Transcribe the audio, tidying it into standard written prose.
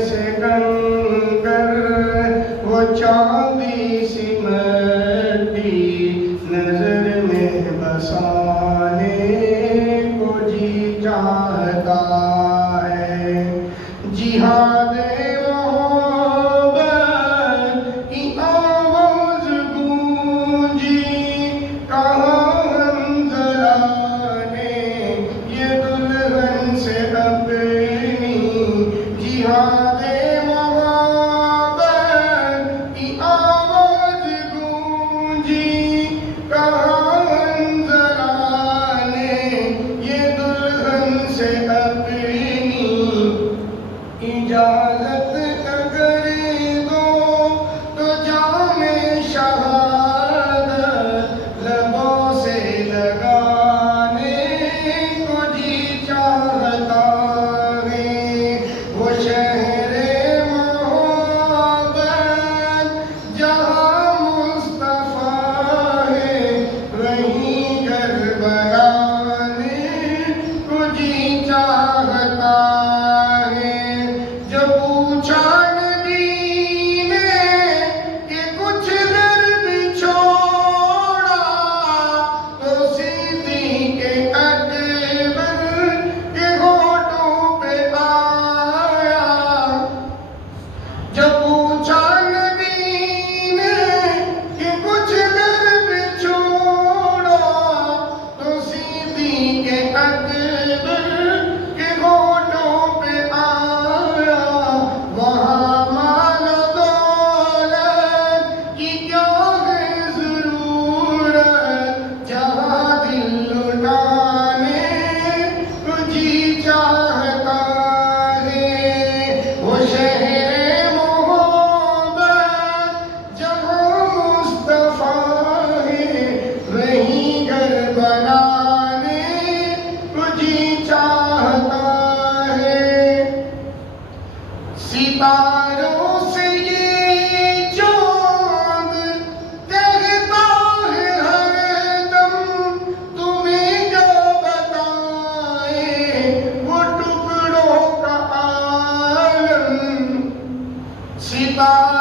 से कंकर वो चांदी सी मट्टी नजर में बसाने को जी चाहता है। जिहाद मोहब्बत की आवाज गूंजी, कहाँ हंज़ला ने ये दुल्हन से अपनी। जिहाद मोहब्बत की आवाज गूंजी, कहाँ हंज़ला ने ये दुल्हन से अपनी। इजाजत अगर दो तो जामे शहादत लबों से लगाने को जी चाहता है। वो शहरे मोहब्बत जहाँ मुस्तफा है, वहीं घर बनाने को जी चाहता है। जब पूछा नबी ने कि कुछ दर्द छोड़ा, तो सिद्दीक़ अकबर के होठों पे आया। जब पूछा नबी ने कि कुछ दर्द छोड़ा, तो सिद्दीक़ अकबर के होठों पे आया। वहाँ माल दौलत की क्या है ज़रूरत, जहाँ दिल लुटाने को जी चाहता है। वो शहरे मोहब्बत जहाँ मुस्तफा है, वहीं घर बनाने को जी चाहता है। सितारों से ये चाँद कहता है हरदम, तुम्हें क्या बताए वो टुकड़ों का आलम। सितारों